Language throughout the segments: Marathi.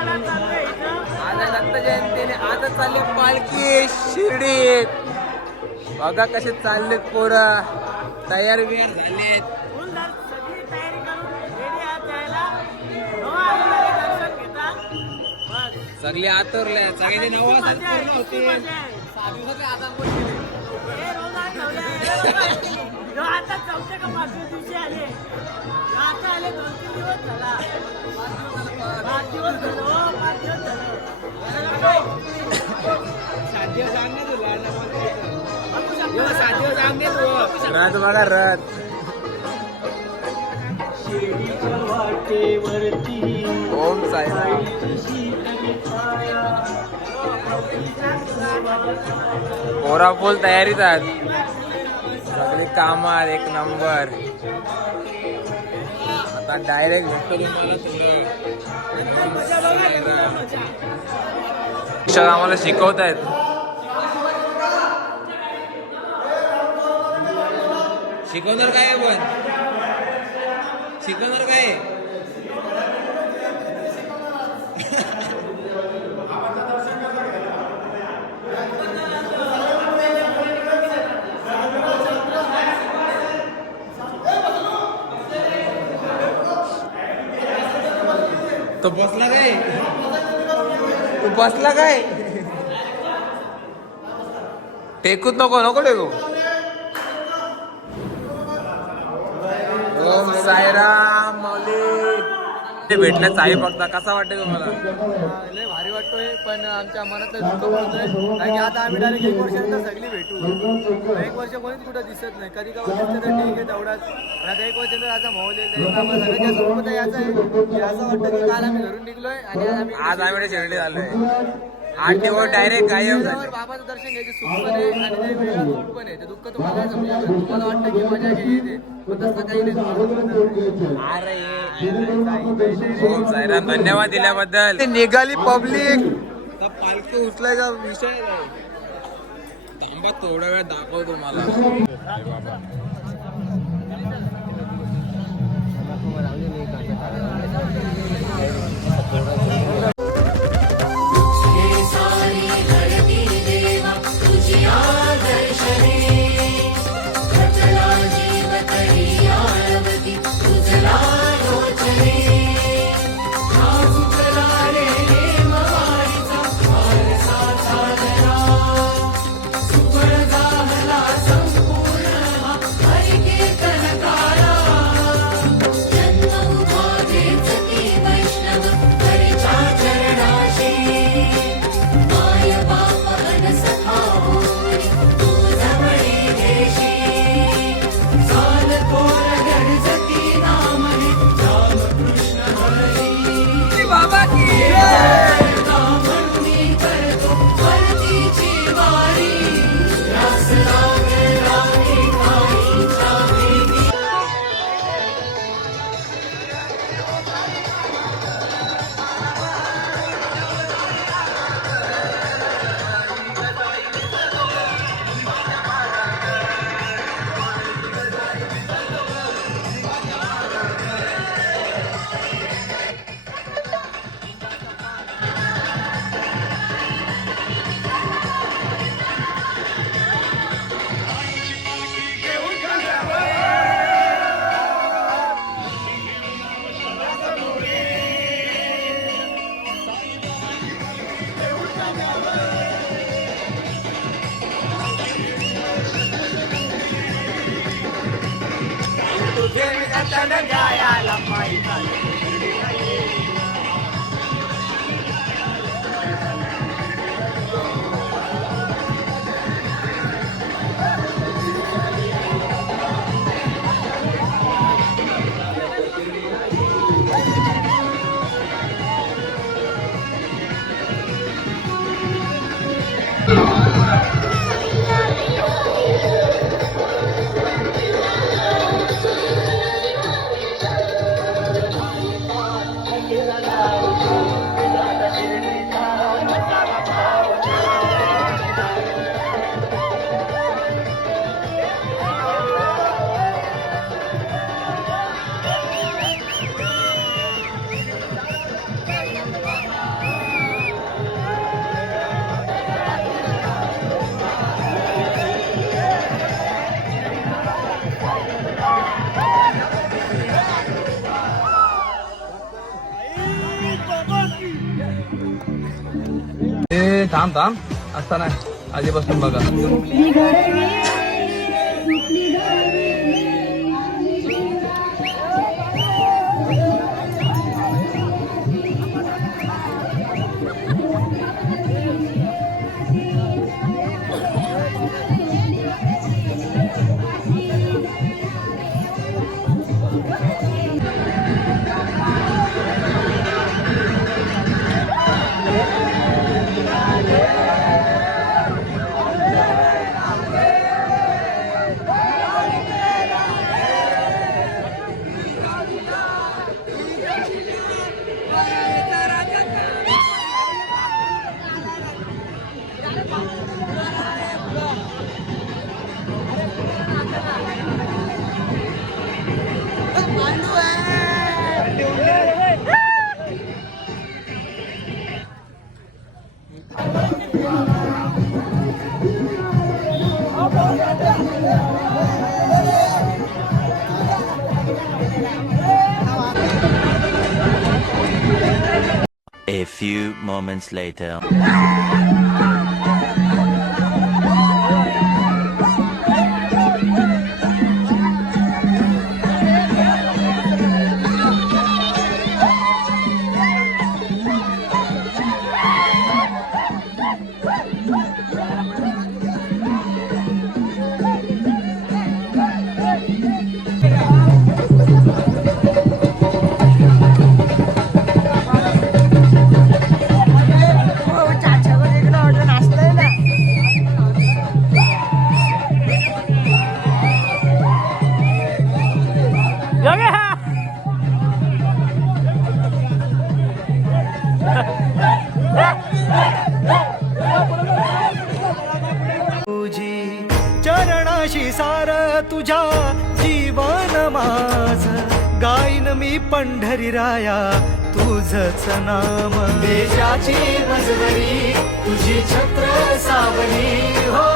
आज आहे दत्त जयंतीने आजच चालले पालखी शिर्डीत बघा कसे चाललेत पोरं. तयार बियार झालेत सगळी नवा आतरले सगळ्यांचे नऊ किती मजा आता आले दोन तीन दिवस झाला. पाच दिवस झालं हो पाच दिवस सात दिवस ना तुला ना मग यो, सात दिवस दे तू. रथ बघा रथ ओम साईराम. पोरा फुल तयारीत आहेत. सगळी कामात एक नंबर. आता डायरेक्ट भेटतो तुम्हाला शिक्षक आम्हाला शिकवत आहेत. शिकवणार काय आपण? शिकवणार काय? तो बसला काय? तू बसला काय? टेकूच नको नको टेकू. ते भेटण्यात साई बघता कसा वाटते तुम्हाला लय भारी वाटतोय पण आमच्या मनातलं दुःख पडतोय. कारण की आता आम्ही डायरेक्ट एक वर्षानंतर सगळी भेटू. एक वर्ष कोणीच कुठं दिसत नाही. कधी का दिसतं तर ठीक आहे तेवढाच. आता एक वर्ष तर आता माहोल त्यामुळे आम्हाला दुःख याचं आहे. की असं वाटतं की काल आम्ही घरून निघलोय आणि आज आम्ही आज आम्ही शिर्डी झालोय आठ दिवस डायरेक्ट गायब झाले. बाबाचं दर्शन घ्यायचे सुख पण आहे आणि ते तोट पण आहे ते दुःख शकत तुम्हाला वाटतं की मजा पण तसं काही नाही. ओम धन्यवाद दिल्याबद्दल. निघाली पब्लिक तर पालखी उचलायचा विषय नाही? थांबा थोडा वेळ दाखव तुम्हाला. वैष्णव जाया थांब थांब असताना आधीपासून बघा. Few moments later. राया तुझच नाम. देशाची मजबरी तुझी छत्र सावली हो.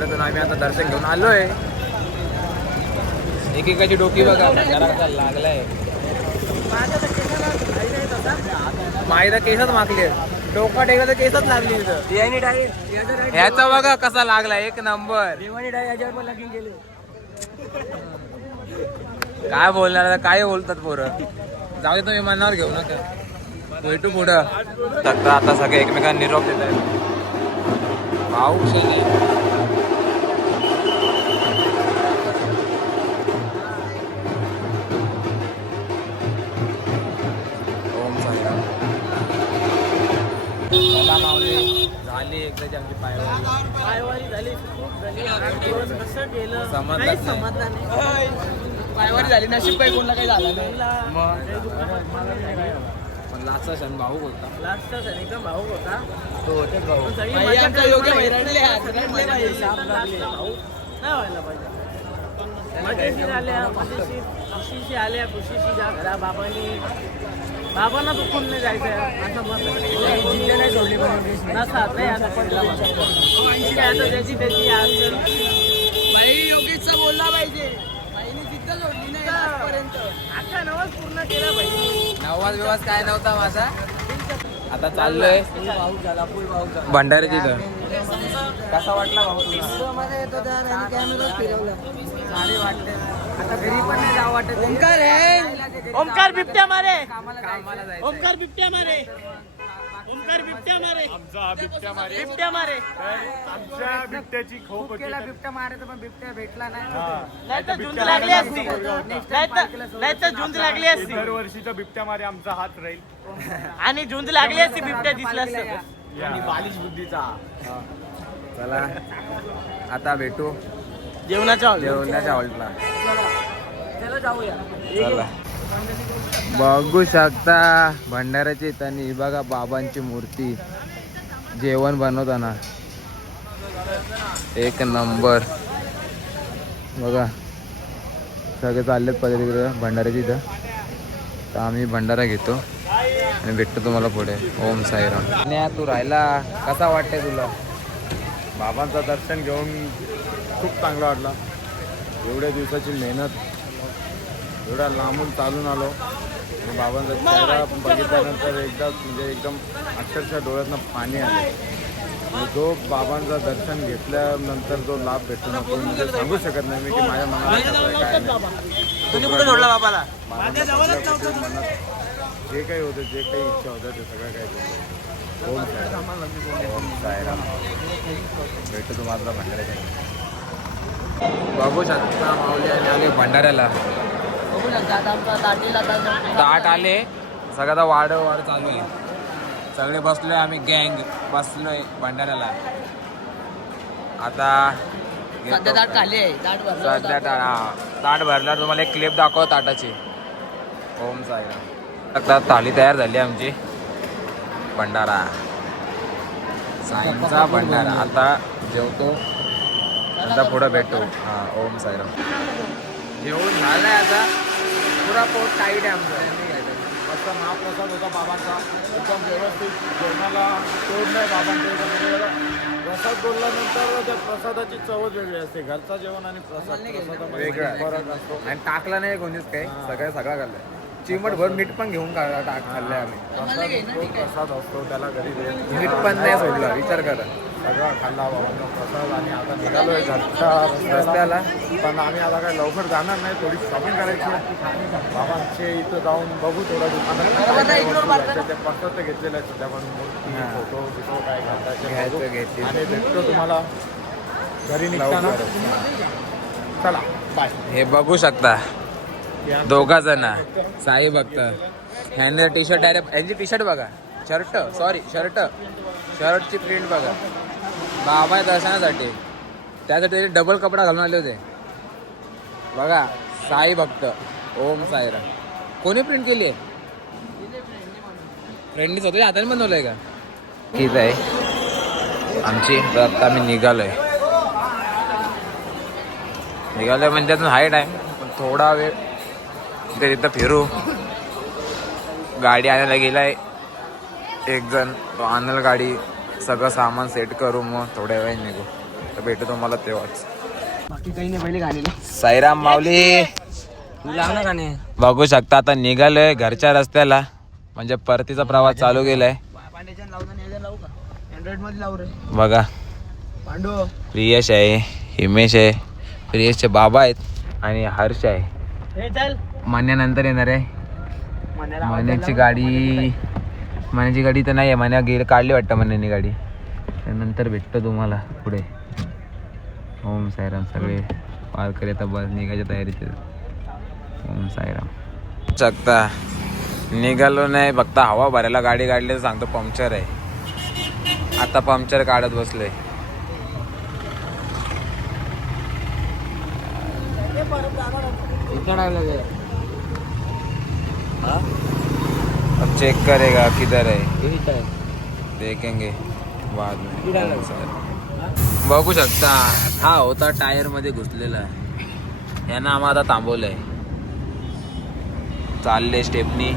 मंदिरातून आम्ही आता दर्शन घेऊन आलोय. एकेकाची डोकी बघा लागलाय. माहिती केसच मागले डोका टेकला तर केसच लागली इथं. ह्याचा बघा कसा लागला एक नंबर. काय बोलणार? काय बोलतात पोरं? जाऊ दे तुम्ही मनावर घेऊ नका. भेटू पुढं. आता सगळे एकमेकांना निरोप देत आहेत पाऊस एकदाची आमची पायवारी. पायवारी झाली. खूप झाली. आठ दिवस कसं गेलं? समजलंच काहीच नाही. समजलं नाही. पायवारी झाली. नशीब काही कोणाला काही झालं नाही. पण लास्टचा क्षण भाऊक होता. लास्टचा सण एकदम भाऊक होता. तो होतेच भाऊ पण सगळी बाई, मजा आमचा करत योग्य होती. मजा. केली. पण लास्टचा नाही व्हायला पाहिजे. मजेशीर आल्या मजेशीर खुशीशी आल्या खुशीशी जा घरा बाबांनी बाबांना दुखून नाही जायचं. असं मत आहे. जिद्द नाही सोडली पण आता पडला आता त्याची असेल बाई योगेशचा बोलला पाहिजे. बाईने जिद्द सोडली नाही आजपर्यंत अख्खा नवस पूर्ण केला पाहिजे. नवाज बिवाज काय नव्हता माझा? आता चाललोय. भंडारी तिथं. कसा वाटला भाऊ तुला? मध्ये येतो त्या त्यांनी कॅमेरा फिरवला. भारी वाटते आता घरी पण नाही जावं वाटत. ओंकार ओमकार बिबट्या मारे. ओमकार बिबट्या मारे. ओमकार बिबट्या मारे. आमचा बिबट्या मारे. बिबट्या मारे. आमच्या बिबट्याची खूप केला बिबट्या मारायचा पण बिबट्या भेटला नाही. नाही तर झुंज लागली असती. नाही तर नाही तर झुंज लागली असती. दरवर्षीचा बिबट्या मारे आमचा हात राहील. आणि झुंज लागली असती बिबट्या दिसला असतं आणि बालिश बुद्धीचा. चला. आता भेटू. जेवणाच्या चला. बघू शकता भंडाऱ्याची ही बघा बाबांची मूर्ती. जेवण बनवताना. एक नंबर. बघा. सगळे चाललेत पलीकडे भंडाऱ्याची इथं. तर आम्ही भंडारा घेतो. आणि भेटतो तुम्हाला पुढे. ओम साईराम. आणि तू राहिला. कसा वाटतंय तुला? बाबांचं दर्शन घेऊन खूप चांगला वाटला. एवढ्या दिवसाची मेहनत एवढ्या लांबून चालून आलो. आणि बाबांचा चेहरा बघितल्यानंतर एकदा म्हणजे एकदम अक्षरशः डोळ्यातनं पाणी आलं. जो बाबांचं दर्शन घेतल्यानंतर जो लाभ भेटतो ना तो म्हणजे सांगू शकत नाही मी की माझ्या मनाला काय नाही. जे काही होतं जे काही इच्छा होत्या ते सगळं काही होतं. ओम साईराम. ओम साईराम. भेटू तुम्हाला भंडाऱ्याच्या बघू शकता माऊली आणि आले भंडाऱ्याला. बघू शकता आता आमचा ताट आले. सगळं आता वाढ वाढ चालू आहे. सगळे बसलोय आम्ही गँग बसलोय भंडाऱ्याला. आता घेतो. सध्या दाट खाली आहे दाट भरला सध्या ता- हा. ताट भरल्यावर तुम्हाला एक क्लिप दाखव ताटाची. ओम साईराम. आता थाली तयार झाली आमची. भंडारा. साईंचा भंडारा. आता जेवतो. आता पुढं भेटू. हा ओम साईराम. जेवण झालंय आता. पुरा पोट टाईट आहे आमचं. मस्त महाप्रसाद होता बाबांचा. एकदम व्यवस्थित जेवणाला तोड नाही बाबांच्या प्रसाद बोलल्यानंतर त्या प्रसादाची चवच वेगळी असते. घरचा जेवण आणि प्रसाद. वेगळं आहे. फरक असतो. आणि टाकला नाही कोणीच काही. सगळं सगळं खाल्लंय. चिमट भर मीठ पण घेऊन टाक खाल्लंय आम्ही. प्रसाद असतो त्याला घरी मीठ पण नाही सोडलं. विचार करा. सगळा खाल्ला बाबांचा प्रसाद आणि आता निघालोय घरच्या रस्त्याला. पण आम्ही आता काही लवकर जाणार नाही थोडी शॉपिंग करायची आहे. बाबांचे इथं जाऊन बघू थोडं दुकानात काय काय. ते पसंत घेतलेलं आहे सध्या पण मूर्ती हां. फोटो बिटो काय घालायचे. आणि भेटतो तुम्हाला घरी निघताना. चला बाय हे बघू शकता. दोघा जण. साई भक्त. ह्यांनी टी शर्ट डायरेक्ट यांची टी शर्ट बघा. Shirt sorry shirt. शर्टची प्रिंट बघा. बाबा दर्शनासाठी. त्यासाठी डबल कपडा घालून आले होते. बघा साई भक्त. ओम साईराम. कोणी प्रिंट केली आहे? फ्रेंडनी स्वतःच्या हाताने बनवलंय का? ठीक आहे. आमची तर आता आम्ही निघालोय. निघालोय म्हणजे अजून हाय टाइम पण थोडा वेळ तिथे तिथं फिरू. गाडी आणायला गेलाय. एक जण तो आणल गाडी सगळं सामान सेट करू मग थोड्या वेळ निघू. तर भेटू तुम्हाला तेव्हाच. बाकी काही नाही पहिले घालेले साईराम माऊली. बघू शकता आता निघालोय घरच्या रस्त्याला. म्हणजे परतीचा प्रवास चालू गेलाय बघा. पांडू. प्रियश आहे हिमेश आहे. प्रियशचे बाबा आहेत आणि हर्ष आहे. मान्यानंतर येणार आहे. मण्याची गाडी. मण्याची गाडी तर नाही आहे मन्या गेली काढली वाटतं मण्यानी गाडी. त्यानंतर भेटतो तुम्हाला पुढे. ओम साईराम सगळे. वारकरी आता बस निघायच्या तयारीत आहेत. ओम साईराम. शकता निघालो नाही फक्त हवा भरायला गाडी काढली तर सांगतो पंक्चर आहे. आता पंक्चर काढत बसले अब चेक करेगा किधर है। देखेंगे बाद में। बघू शकता। हा होता टायरमध्ये घुसलेला आहे। यानं आम्हाला आता थांबवलंय. चालले स्टेपनी.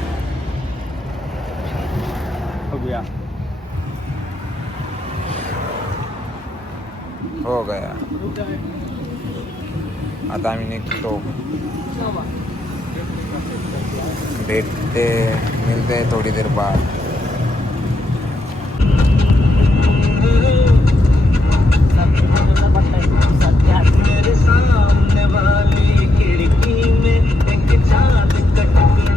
हो गया. आता आम्ही निघतो. भेटते मिलते थोडी देर बाद जाम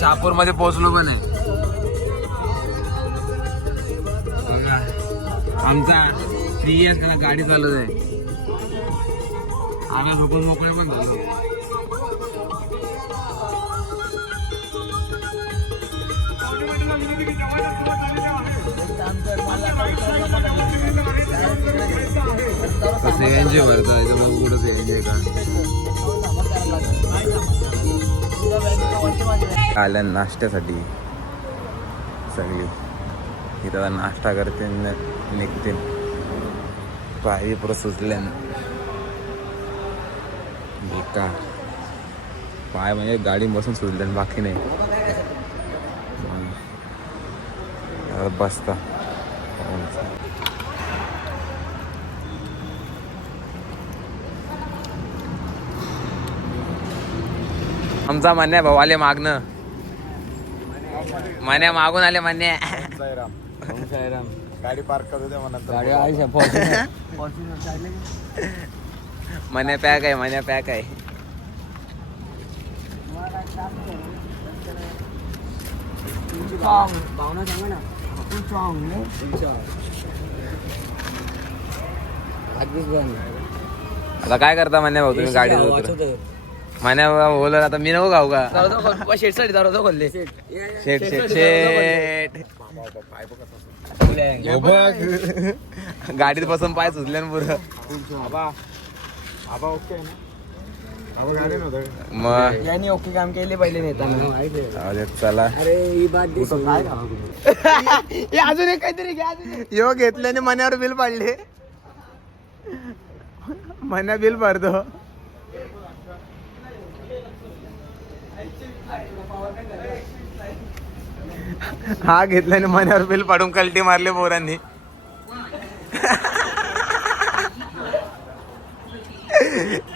शहापूरमध्ये पोहोचलो पण आहे. आमचा थ्री इयर्स त्याला गाडी चालत आहे. आम्हाला झोपून मोकळे पण झालो. सीएनजी भरता आहे मग कुठं सीएनजी आहे का आल्या नाश्त्यासाठी सगळी. इथं नाश्ता करते निघते. पायी पुरं सुचल्यान बेकार पाय म्हणजे गाडी बसून सुचल्यान बाकी नाही. बसता. आमचा मान्य भाऊ आले मागणं मान्या मागून आले मान्य. साईराम. साईराम. गाडी पार्क करू दे म्हणा मान्या पॅक आहे मान्या पॅक आहे. भावना सांगा ना. आता काय करता मान्या भाऊ तुम्ही गाडी मान्या बोलत आता मी नको खाऊ का? शेटसाठी दरवाजा खोलले. शेट. शेट शेट गाडीत बसून पाय सुचले ना पुरं. मग? यांनी ओके काम केले पहिले दे, चला. अरे ही बात अजून एक काहीतरी घ्या. यो घेतल्याने मण्यावर बिल पाडले. मन्या बिल भरतो. हा घेतल्याने मण्यावर बिल पाडून कल्टी मारले पोरांनी.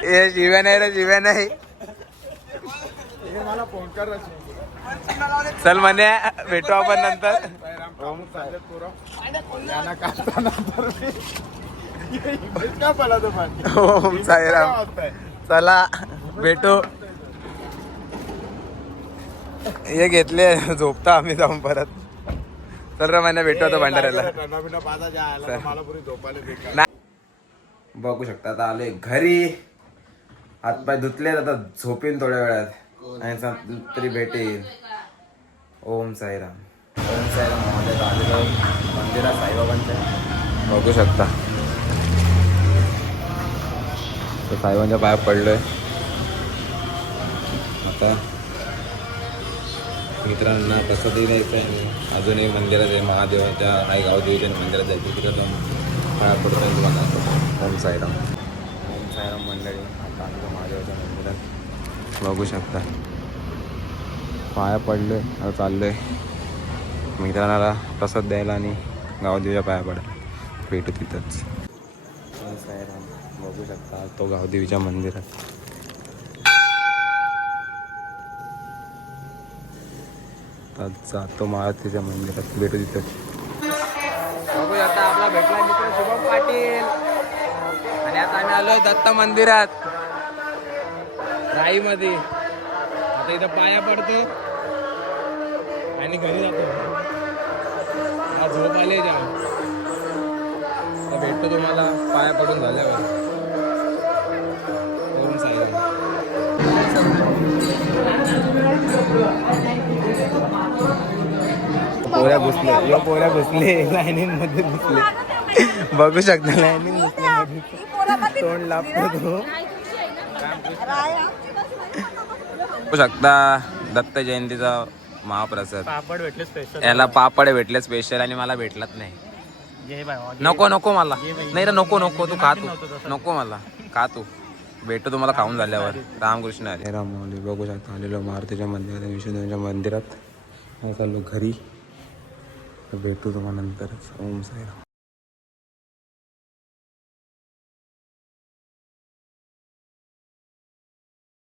ए शिव्या नाही रे शिव्या नाही. चल म्हण्या भेटू आपण नंतर. ओम साईराम चला भेटू. हे घेतले झोपता आम्ही जाऊन परत. चल रे महिना भेटू आता भंडाऱ्याला. तर. बघू शकता आता आले घरी. हातपाय धुतले आता झोपेन थोड्या वेळात. आणि तरी भेटेल ओम साईराम. ओम साईराम आलेलो मंदिरात साईबाबांच्या. बघू शकता. तर साहेबांच्या पाया पडलोय. आता मित्रांना प्रसादी द्यायचं आहे? आणि अजून एक मंदिरात आहे महादेवाच्या आई गावदेवीच्या मंदिरात जायचं तिकडे जाऊन पाया पडतो तुम्हाला ओम साईराम. ओम साईराम मंडळी आता आमच्या महादेवाच्या मंदिरात. बघू शकता. पाया पडलोय आता चाललोय. मित्रांना प्रसाद द्यायला आणि गावदेवीच्या पाया पडायला भेटू तिथंच. ओम साईराम बघू शकता. तो गावदेवीच्या मंदिरात. आता जातो मारुतीच्या मंदिरात भेटू तिथं. बघू आता आपला भेटला मित्र शुभम पाटील. आणि आता आम्ही आलोय दत्त मंदिरात. राईमध्ये. आता इथं पाया पडतो. आणि घरी जातो. झोप आले जाऊ भेटतो तुम्हाला पाया पडून झाल्यावर. घुसले. यो पोऱ्या घुसले. लाईनिंगमध्ये घुसले. बघू शकता लाईनिंग घुसले. तोंड लाभतो तो. बघू शकता दत्त जयंतीचा महाप्रसाद. पापड भेटले स्पेशल याला पापड भेटले स्पेशल आणि मला भेटलाच नाही. नको नको मला. नाही रे नको नको. तू खा तू. नको मला. खा तू. भेटू तुम्हाला खाऊन झाल्यावर. रामकृष्ण हरे. रामौली बघू शकता आलेलो मारुतीच्या मंदिरात विष्णूदेवाच्या मंदिरात. चाललो घरी. भेटू तुम्हाला नंतरच ओम साईराम